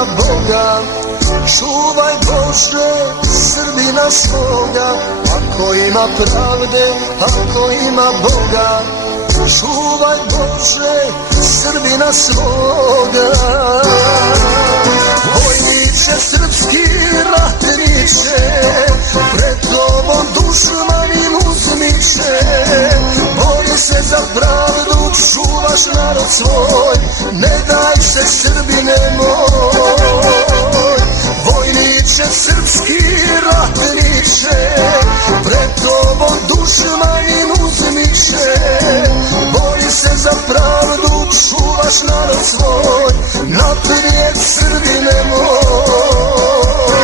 ima Boga, čuvaj Bože Srbina svoga. Ako ima pravde, ako ima Boga, čuvaj Bože Srbina svoga. Vojniče srpski ratniče, pred tobom dušmanin uzmiče. Bori se za pravdu, čuvaš narod svoj, ne daj se Srbine moj. Vojniče srpski ratniče, pred tobom dušmanin uzmiče. Bori se za pravdu, čuvaš narod svoj, naprijed Srbine moj,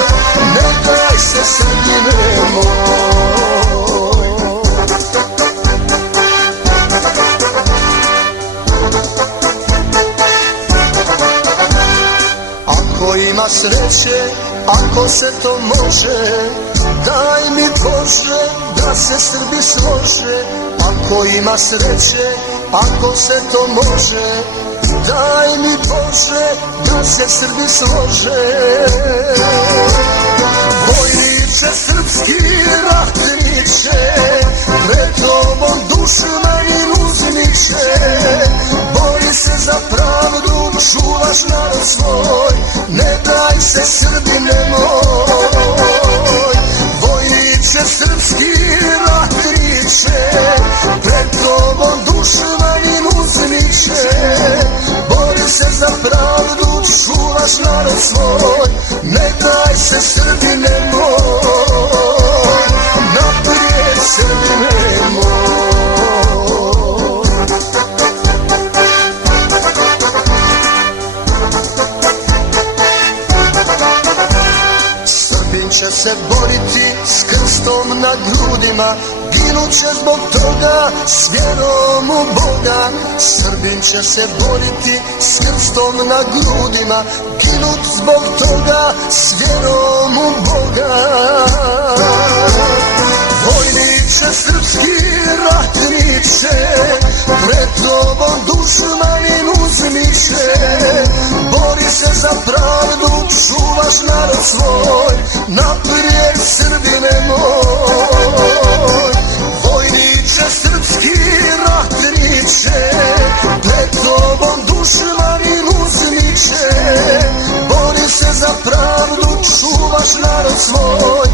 ne daj se Srbine moj. Ako ima sreće, ako se to može, daj mi Bože da se Srbi slože. Ako ima sreće, ako se to može, daj mi Bože da se Srbi slože. Vojniče srpski ratniče, pred tobom dušmanin uzmiče. Bori se za pravdu, čuvaš narod svoj, ne daj se Srbine moj. Vojniče srpski ratniče, pred tobom dušmanin uzmiče. Bori se za pravdu, čuvaš narod svoj, ne daj se Srbine moj, naprijed Srbine moj. Srbin će se boriti s krstom na grudima, ginut će zbog toga s vjerom u Boga. Srbin će se boriti s krstom na grudima, ginut zbog toga s vjerom u Boga. Vojniče srpski ratniče, pred tobom dušmanin uzmiče. Bori se za pravdu, čuvaš narod svoj, naprijed Srbine moj. Vojniče srpski ratniče, pred tobom dušmanin uzmiče. Bori se za pravdu, čuvaš narod svoj,